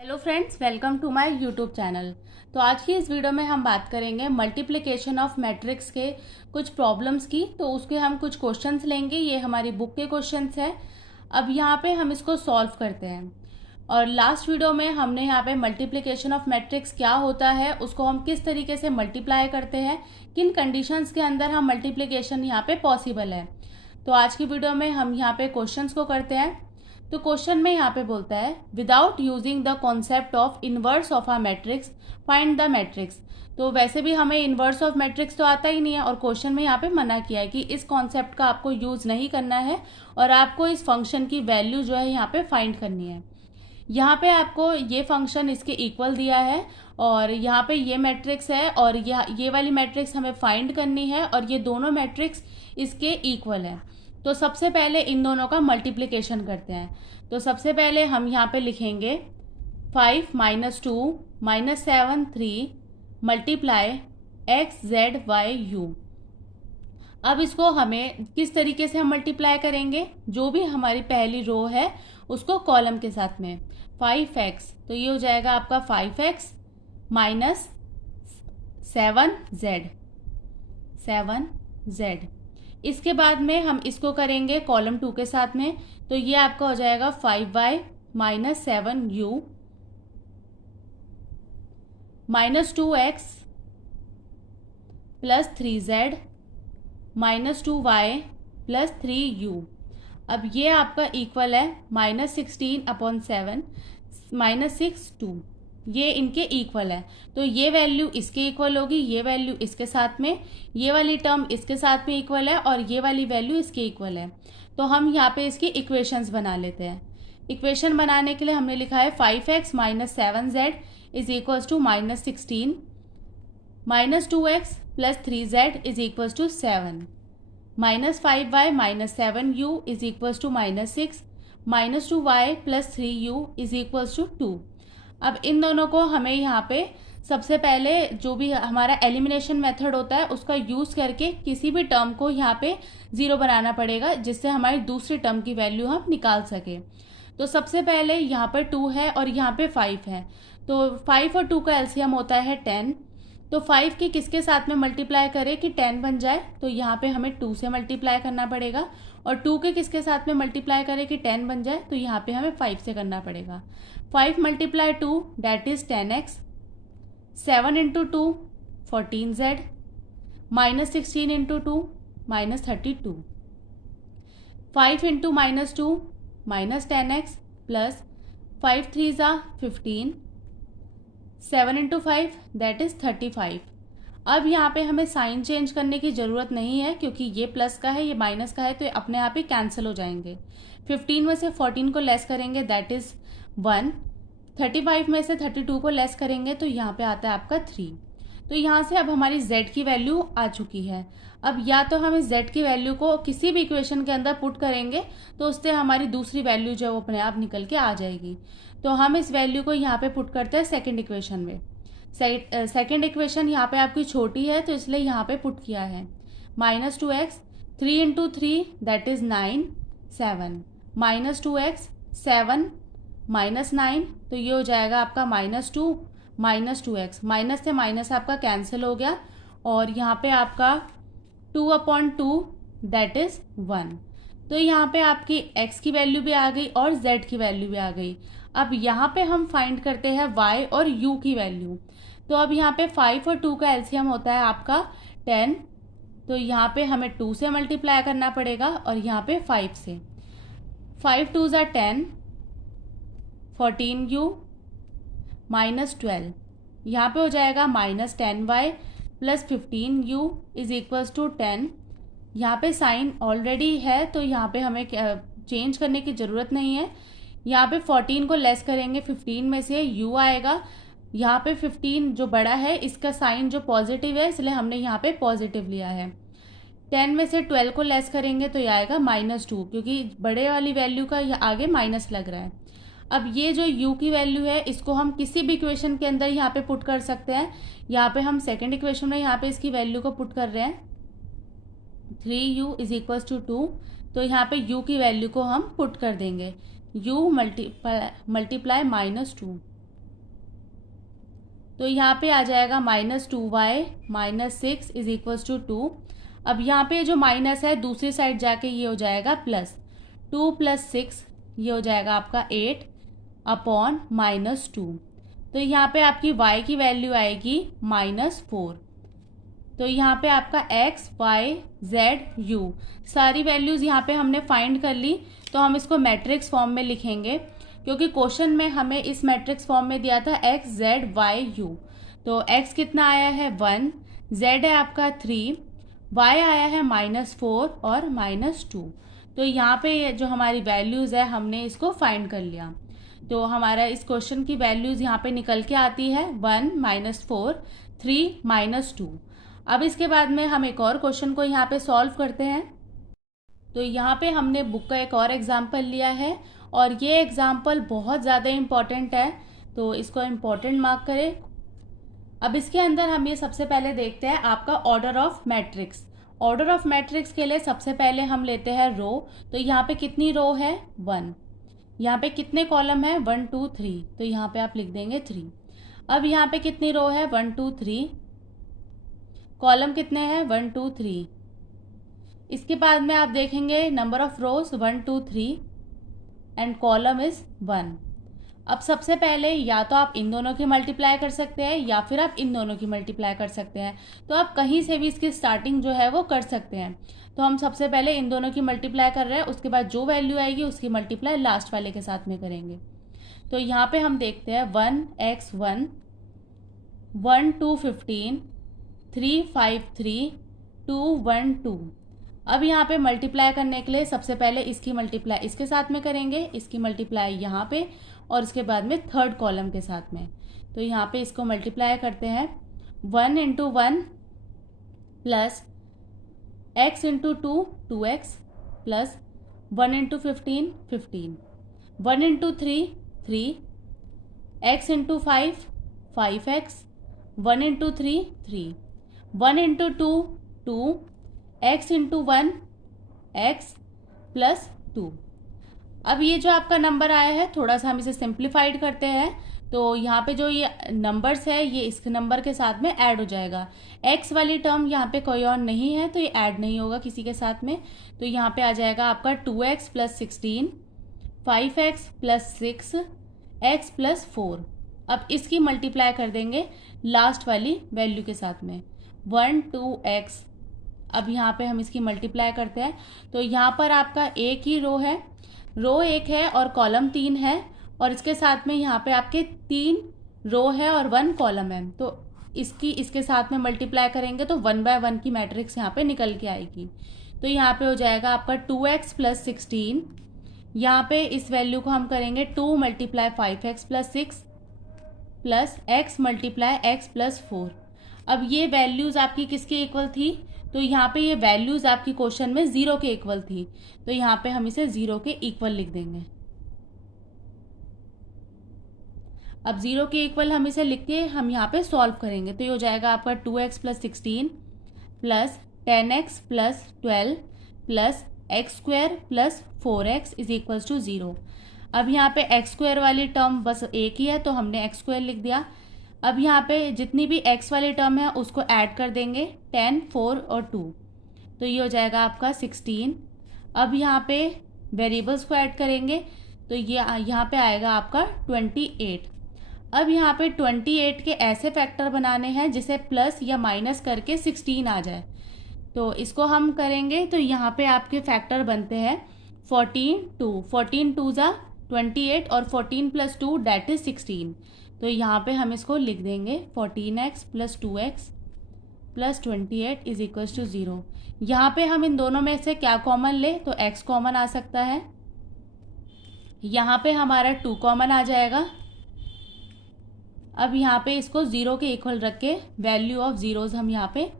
Hello friends, welcome to my YouTube channel. तो आज की इस वीडियो में हम बात करेंगे मल्टीप्लिकेशन ऑफ मैट्रिक्स के कुछ प्रॉब्लम्स की। तो उसके हम कुछ क्वेश्चंस लेंगे, ये हमारी बुक के क्वेश्चंस हैं। अब यहाँ पे हम इसको सॉल्व करते हैं। और लास्ट वीडियो में हमने यहाँ पे मल्टीप्लिकेशन ऑफ मैट्रिक्स क्या होता है, उसको हम किस तरीके से मल्टीप्लाई करते हैं, किन कंडीशंस के अंदर हम मल्टीप्लिकेशन यहाँ पे पॉसिबल है। तो आज की वीडियो में हम यहाँ पे क्वेश्चंस को करते हैं। तो क्वेश्चन में यहाँ पे बोलता है without using the concept of inverse of a matrix find the matrix. तो वैसे भी हमें इनवर्स ऑफ मैट्रिक्स तो आता ही नहीं है, और क्वेश्चन में यहाँ पे मना किया है कि इस कॉन्सेप्ट का आपको यूज नहीं करना है और आपको इस फंक्शन की वैल्यू जो है यहाँ पे फाइंड करनी है। यहाँ पे आपको ये फंक्शन इसके इक्वल दिया है और यहाँ पे ये मैट्रिक्स है और ये वाली मैट्रिक्स हमें फाइंड करनी है और ये दोनों मैट्रिक्स इसके इक्वल है। तो सबसे पहले इन दोनों का मल्टीप्लिकेशन करते हैं। तो सबसे पहले हम यहाँ पे लिखेंगे 5 - 2 - 7 3 multiply x Z why you. अब इसको हमें किस तरीके से हम मल्टीप्लाई करेंगे, जो भी हमारी पहली रो है उसको कॉलम के साथ में 5x, तो ये हो जाएगा आपका 5x माइनस 7z। इसके बाद में हम इसको करेंगे कॉलम 2 के साथ में, तो ये आपका हो जाएगा 5y minus 7u minus 2x plus 3z minus 2y plus 3u। अब ये आपका इक्वल है -16/7 -6 2, ये इनके इक्वल है। तो ये वैल्यू इसके इक्वल होगी, ये वैल्यू इसके साथ में, ये वाली टर्म इसके साथ में इक्वल है और ये वाली वैल्यू इसके इक्वल है। तो हम यहाँ पे इसकी इक्वेशंस बना लेते हैं। इक्वेशन बनाने के लिए हमने लिखा है 5x minus 7z is equals to -16 minus 2x plus 3z is equals to 7 minus 5y minus 7u is equals to -6 minus 2y plus 3u is equals to 2। अब इन दोनों को हमें यहाँ पे सबसे पहले जो भी हमारा एलिमिनेशन मेथड होता है उसका यूज करके किसी भी टर्म को यहाँ पे 0 बनाना पड़ेगा, जिससे हमारी दूसरी टर्म की वैल्यू हम निकाल सके। तो सबसे पहले यहाँ पर 2 है और यहाँ पे 5 है, तो 5 और 2 का एलसीएम होता है 10। तो 5 के किसके साथ में मल्टीप्लाई करें कि 10 बन जाए, तो यहाँ पे हमें 2 से मल्टीप्लाई करना पड़ेगा, और 2 के किसके साथ में मल्टीप्लाई करें कि 10 बन जाए, तो यहाँ पे हमें 5 से करना पड़ेगा। 5 × 2 that is 10x, 7 × 2 14z, -16 × 2 -32, 5 × -2 -10x plus 5 3 15, 7 × 5 that is 35। अब यहाँ पे हमें साइन चेंज करने की ज़रूरत नहीं है, क्योंकि ये प्लस का है ये माइनस का है, तो ये अपने आप ही कैंसिल हो जाएंगे। 15 में से 14 को लेस करेंगे दैट इज 1, 35 में से 32 को लेस करेंगे तो यहाँ पे आता है आपका 3। तो यहाँ से अब हमारी z की वैल्यू आ चुकी है। अब या तो हम इस z की वैल्यू को किसी भी इक्वेशन के अंदर पुट करेंगे तो उससे हमारी दूसरी वैल्यू जो है वो अपने आप निकल के आ जाएगी। तो हम इस वैल्यू को यहाँ पे पुट करते हैं सेकेंड इक्वेशन में। सेकेंड इक्वेशन यहाँ पे आपकी छोटी है तो इसलिए यहाँ पे पुट किया है -2x, 3 × 3 दैट इज 9 7, -2x 7 -9, तो ये हो जाएगा आपका -2 -2x, माइनस से माइनस आपका कैंसिल हो गया और यहाँ पे आपका 2/2 दैट इज 1। तो यहाँ पे आपकी x की वैल्यू भी आ गई और z की वैल्यू भी आ गई। अब यहाँ पे हम फाइंड करते हैं y और u की वैल्यू। तो अब यहाँ पे 5 और 2 का एलसीएम होता है आपका 10, तो यहाँ पे हमें 2 से मल्टीप्लाई करना पड़ेगा और यहाँ पे 5 से। 5 2 = 10, 14u -12, यहाँ पे हो जाएगा -10y plus 15u is equals to 10। यहाँ पे साइन ऑलरेडी है तो यहाँ पे हमें चेंज करने की ज़रूरत नहीं है। यहाँ पे 14 को लेस करेंगे 15 में से u आएगा। यहाँ पे 15 जो बड़ा है इसका साइन जो पॉजिटिव है इसलिए हमने यहाँ पे पॉजिटिव लिया है। 10 में से 12 को लेस करेंगे तो ये आएगा -2, क्योंकि बड़े वाली वैल्यू का आगे माइनस लग रहा है। अब ये जो u की वैल्यू है इसको हम किसी भी इक्वेशन के अंदर यहाँ पे पुट कर सकते हैं। यहाँ पे हम सेकेंड इक्वेशन में यहाँ पे इसकी वैल्यू को पुट कर रहे हैं 3u इज इक्वल्स टू 2, तो यहाँ पे u की वैल्यू को हम पुट कर देंगे u मल्टीप्लाई -2, तो यहाँ पे आ जाएगा -2y -6 इज इक्वल्स टू 2। अब यहाँ पे जो माइनस है दूसरी साइड जाके ये हो जाएगा प्लस, 2 + 6 ये हो जाएगा आपका 8 अपॉन -2। तो यहाँ पे आपकी y की वैल्यू आएगी -4। तो यहाँ पे आपका x, y, z, u सारी वैल्यूज़ यहाँ पे हमने फाइंड कर ली। तो हम इसको मैट्रिक्स फॉर्म में लिखेंगे, क्योंकि क्वेश्चन में हमें इस मैट्रिक्स फॉर्म में दिया था x, z, y, u। तो x कितना आया है 1, z है आपका 3, y आया है -4 और -2। तो यहाँ पे जो हमारी वैल्यूज़ है हमने इसको फाइंड कर लिया। तो हमारा इस क्वेश्चन की वैल्यूज़ यहाँ पे निकल के आती है 1, -4, 3, -2। अब इसके बाद में हम एक और क्वेश्चन को यहाँ पे सॉल्व करते हैं। तो यहाँ पे हमने बुक का एक और एग्जाम्पल लिया है और ये एग्जाम्पल बहुत ज़्यादा इम्पॉर्टेंट है, तो इसको इम्पॉर्टेंट मार्क करें। अब इसके अंदर हम ये सबसे पहले देखते हैं आपका order of matrix. Order of matrix के लिए सबसे पहले हम लेते हैं रो। तो यहाँ पे कितनी रो है 1, यहाँ पे कितने कॉलम है 1, 2, 3, तो यहाँ पे आप लिख देंगे 3। अब यहाँ पे कितनी रो है 1, 2, 3, कॉलम कितने हैं 1, 2, 3। इसके बाद में आप देखेंगे number of rose 1, 2, 3 and column is 1। अब सबसे पहले या तो आप इन दोनों की मल्टीप्लाई कर सकते हैं या फिर आप इन दोनों की मल्टीप्लाई कर सकते हैं। तो आप कहीं से भी इसकी स्टार्टिंग जो है वो कर सकते हैं। तो हम सबसे पहले इन दोनों की मल्टीप्लाई कर रहे हैं, उसके बाद जो वैल्यू आएगी उसकी मल्टीप्लाई लास्ट वाले के साथ में करेंगे। तो यहाँ पे हम देखते हैं 1x 1, 1 2 15, 3 5 3, 2 1 2। अब यहाँ पे मल्टीप्लाई करने के लिए सबसे पहले इसकी मल्टीप्लाई इसके साथ में करेंगे, इसकी मल्टीप्लाई यहाँ पे और इसके बाद में थर्ड कॉलम के साथ में। तो यहाँ पे इसको मल्टीप्लाई करते हैं 1 × 1 plus x × 2 2x plus 1 × 15 15, 1 × 3 3, x × 5 5x, 1 × 3 3, 1 × 2 2, x × 1 x plus 2। अब ये जो आपका नंबर आया है थोड़ा सा हम इसे सिंप्लीफाइड करते हैं। तो यहाँ पे जो ये नंबर्स है ये इस नंबर के साथ में ऐड हो जाएगा। x वाली टर्म यहाँ पे कोई और नहीं है तो ये ऐड नहीं होगा किसी के साथ में। तो यहाँ पे आ जाएगा आपका 2x + 16, 5x + 6, x + 4। अब इसकी मल्टीप्लाई कर देंगे लास्ट वाली वैल्यू के साथ में 1 2x। अब यहाँ पे हम इसकी मल्टीप्लाई करते हैं। तो यहाँ पर आपका एक ही रो है, रो 1 है और कॉलम 3 है और इसके साथ में यहाँ पे आपके 3 रो है और 1 कॉलम है। तो इसकी इसके साथ में मल्टीप्लाई करेंगे तो 1 बाय 1 की मैट्रिक्स यहाँ पे निकल के आएगी। तो यहाँ पे हो जाएगा आपका 2x + 16। यहाँ पे इस वैल्यू को हम करेंगे 2 × 5x + 6 प्लस x × x + 4। अब ये वैल्यूज़ आपकी किसके इक्वल थी? तो यहाँ पे ये वैल्यूज़ आपकी क्वेश्चन में 0 के इक्वल थी। तो यहाँ पे हम इसे 0 के इक्वल लिख देंगे। अब 0 के इक्वल हम इसे लिख के हम यहाँ पे सॉल्व करेंगे। तो ये हो जाएगा आपका 2x + 16 plus 10x + 12 plus x² + 4x = 0। अब यहाँ पे x² वाली टर्म बस एक ही है तो हमने x² लिख दिया। अब यहाँ पे जितनी भी x वाली टर्म है उसको ऐड कर देंगे 10, 4 और 2। तो ये हो जाएगा आपका 16। अब यहाँ पे वेरिएबल्स को ऐड करेंगे तो ये यहाँ पे आएगा आपका 28। अब यहाँ पे 28 के ऐसे फैक्टर बनाने हैं जिसे प्लस या माइनस करके 16 आ जाए। तो इसको हम करेंगे तो यहाँ पे आपके फैक्टर बनते हैं 14 2, 14 2 = 28 और 14 + 2 दैट इज 16। तो यहाँ पे हम इसको लिख देंगे 14x + 2x + 28 = 0। यहाँ पे हम इन दोनों में से क्या कॉमन ले तो x कॉमन आ सकता है। यहाँ पे हमारा 2 कॉमन आ जाएगा। अब यहाँ पे इसको 0 के इक्वल रख के वैल्यू ऑफ जीरोज हम यहाँ पे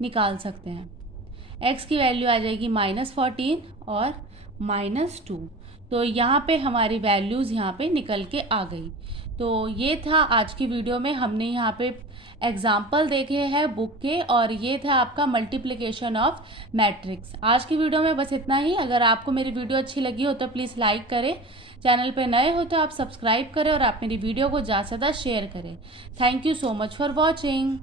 निकाल सकते हैं। x की वैल्यू आ जाएगी -14 और -2। तो यहाँ पे हमारी वैल्यूज़ यहाँ पे निकल के आ गई। तो ये था आज की वीडियो में हमने यहाँ पे एग्जाम्पल देखे हैं बुक के और ये था आपका मल्टीप्लिकेशन ऑफ मैट्रिक्स। आज की वीडियो में बस इतना ही। अगर आपको मेरी वीडियो अच्छी लगी हो तो प्लीज़ लाइक करें, चैनल पे नए हो तो आप सब्सक्राइब करें और आप मेरी वीडियो को ज़्यादा से ज़्यादा शेयर करें। Thank you so much for watching.